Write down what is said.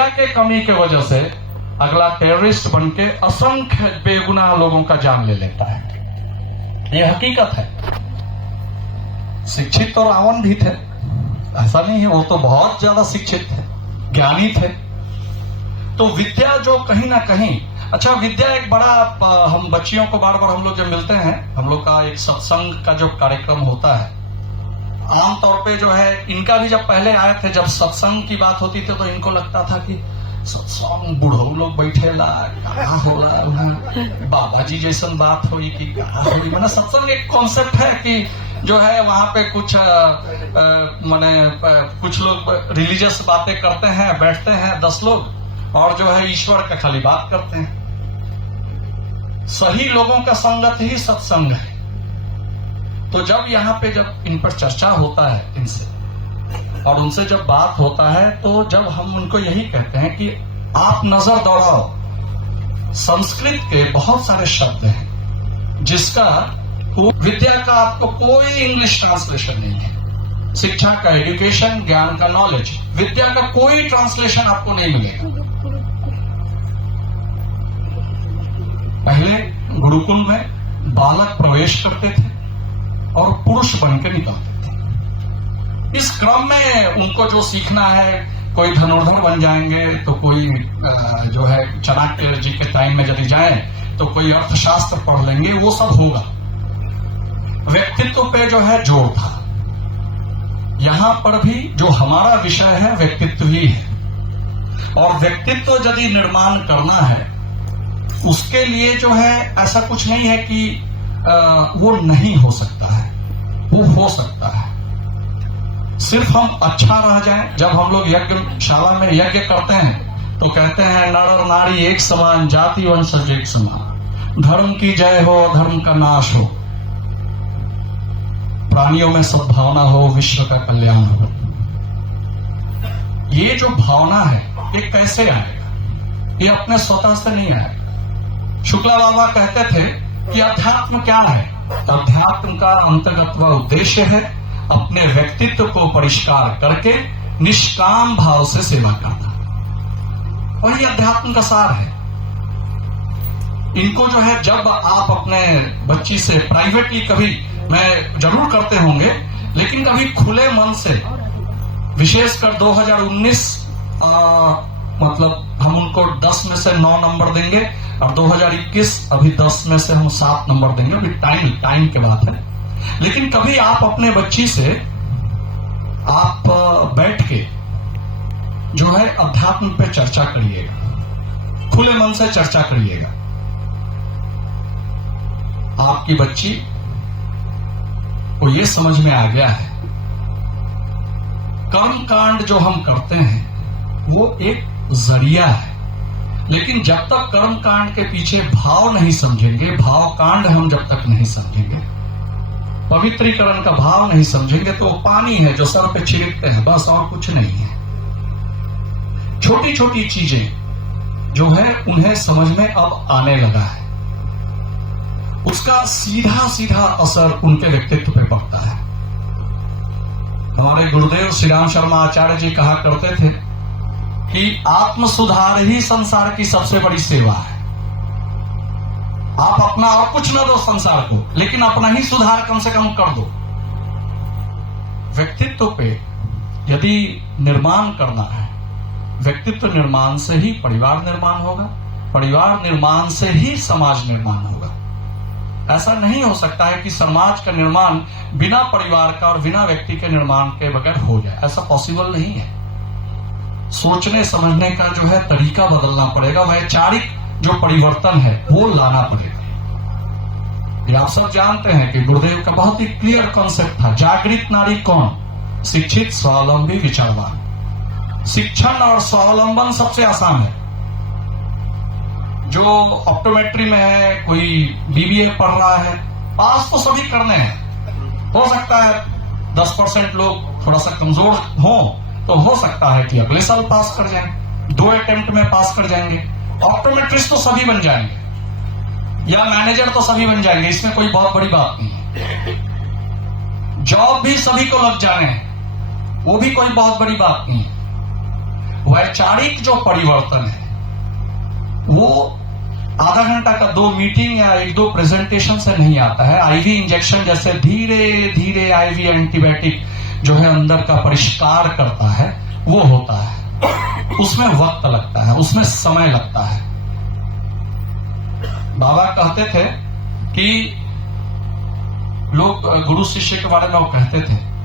विद्या के कमी के वजह से अगला टेररिस्ट बनके असंख्य बेगुनाह लोगों का जान ले लेता है। यह हकीकत है। शिक्षित तो रावण भी थे, ऐसा नहीं है, वो तो बहुत ज्यादा शिक्षित थे, ज्ञानी थे। तो विद्या जो कहीं ना कहीं, अच्छा विद्या एक बड़ा, हम बच्चियों को बार बार हम लोग जब मिलते हैं, हम लोग का एक सत्संग का जो कार्यक्रम होता है, आमतौर पे जो है इनका भी जब पहले आए थे, जब सत्संग की बात होती थी तो इनको लगता था कि सत्संग बूढ़ो लोग बैठे ला, बाबा जी जैसन बात हुई कि मैंने सत्संग एक कॉन्सेप्ट है कि जो है वहां पे कुछ माने कुछ लोग रिलीजियस बातें करते हैं, बैठते हैं 10 लोग, और जो है ईश्वर का खाली बात करते हैं। सही लोगों का संगत ही सत्संग है। तो जब यहाँ पे जब इन पर चर्चा होता है इनसे और उनसे जब बात होता है, तो जब हम उनको यही कहते हैं कि आप नजर दौड़ाओ, संस्कृत के बहुत सारे शब्द हैं जिसका विद्या का आपको कोई इंग्लिश ट्रांसलेशन नहीं है। शिक्षा का, एजुकेशन, ज्ञान का, नॉलेज, विद्या का कोई ट्रांसलेशन आपको नहीं मिलेगा। पहले गुरुकुल में बालक प्रवेश करते थे और पुरुष बनकर निकलते थे। इस क्रम में उनको जो सीखना है, कोई धनुर्धर बन जाएंगे, तो कोई जो है चाणक्य जी के टाइम में यदि जाए तो कोई अर्थशास्त्र पढ़ लेंगे, वो सब होगा। व्यक्तित्व पे जो है जोर था। यहां पर भी जो हमारा विषय है व्यक्तित्व ही है, और व्यक्तित्व यदि निर्माण करना है उसके लिए जो है ऐसा कुछ नहीं है कि वो नहीं हो सकता है, वो हो सकता है। सिर्फ हम अच्छा रह जाएं। जब हम लोग यज्ञशाला में यज्ञ करते हैं तो कहते हैं नर और नारी एक समान, जाति वंशज एक समान, धर्म की जय हो, धर्म का नाश हो, प्राणियों में सद्भावना हो, विश्व का कल्याण हो। ये जो भावना है ये कैसे आएगा? ये अपने स्वतः से नहीं आएगा। शुक्ला बाबा कहते थे कि अध्यात्म क्या है? अध्यात्म का अंतर्गत उद्देश्य है अपने व्यक्तित्व को परिष्कार करके निष्काम भाव से सेवा करना, और ये अध्यात्म का सार है। इनको जो है जब आप अपने बच्ची से प्राइवेटली, कभी मैं जरूर करते होंगे, लेकिन कभी खुले मन से, विशेषकर 2019 मतलब हम उनको 10 में से 9 नंबर देंगे, और 2021 अभी 10 में से हम 7 नंबर देंगे। अभी टाइम की बात है। लेकिन कभी आप अपने बच्ची से आप बैठ के जो है अध्यात्म पे चर्चा करिएगा, खुले मन से चर्चा करिएगा। आपकी बच्ची को ये समझ में आ गया है कर्म कांड जो हम करते हैं वो एक जरिया है, लेकिन जब तक कर्म कांड के पीछे भाव नहीं समझेंगे, भाव कांड हम जब तक नहीं समझेंगे, पवित्रीकरण का भाव नहीं समझेंगे, तो वो पानी है जो सर पे छिड़कते हैं, बस, और कुछ नहीं है। छोटी छोटी चीजें जो है उन्हें समझ में अब आने लगा है, उसका सीधा सीधा असर उनके व्यक्तित्व पे पड़ता है। हमारे गुरुदेव श्री राम शर्मा आचार्य जी कहा करते थे कि आत्म सुधार ही संसार की सबसे बड़ी सेवा है। आप अपना और कुछ न दो संसार को, लेकिन अपना ही सुधार कम से कम कर दो। व्यक्तित्व पे यदि निर्माण करना है, व्यक्तित्व निर्माण से ही परिवार निर्माण होगा, परिवार निर्माण से ही समाज निर्माण होगा। ऐसा नहीं हो सकता है कि समाज का निर्माण बिना परिवार का और बिना व्यक्ति के निर्माण के बगैर हो जाए। ऐसा पॉसिबल नहीं है। सोचने समझने का जो है तरीका बदलना पड़ेगा, वैचारिक जो परिवर्तन है वो लाना पड़ेगा। आप सब जानते हैं कि गुरुदेव का बहुत ही क्लियर कॉन्सेप्ट था, जागृत नारी कौन? शिक्षित, स्वावलंबी, विचारवान। शिक्षण और स्वावलंबन सबसे आसान है। जो ऑप्टोमेट्री में है, कोई बीबीए पढ़ रहा है, पास तो सभी करने हैं। हो सकता है 10% लोग थोड़ा सा कमजोर हो, तो हो सकता है कि अगले साल पास कर जाएं, 2 अटेम्प्ट में पास कर जाएंगे। ऑप्टोमेट्रिस्ट तो सभी बन जाएंगे, या मैनेजर तो सभी बन जाएंगे, इसमें कोई बहुत बड़ी बात नहीं है। जॉब भी सभी को लग जाने हैं, वो भी कोई बहुत बड़ी बात नहीं है। वैचारिक जो परिवर्तन है वो आधा घंटा का 2 मीटिंग या 1-2 प्रेजेंटेशन से नहीं आता है। आईवी इंजेक्शन जैसे धीरे धीरे आईवी एंटीबायोटिक जो है अंदर का परिष्कार करता है वो होता है। उसमें वक्त लगता है, उसमें समय लगता है। बाबा कहते थे कि लोग गुरु शिष्य के बारे में वो कहते थे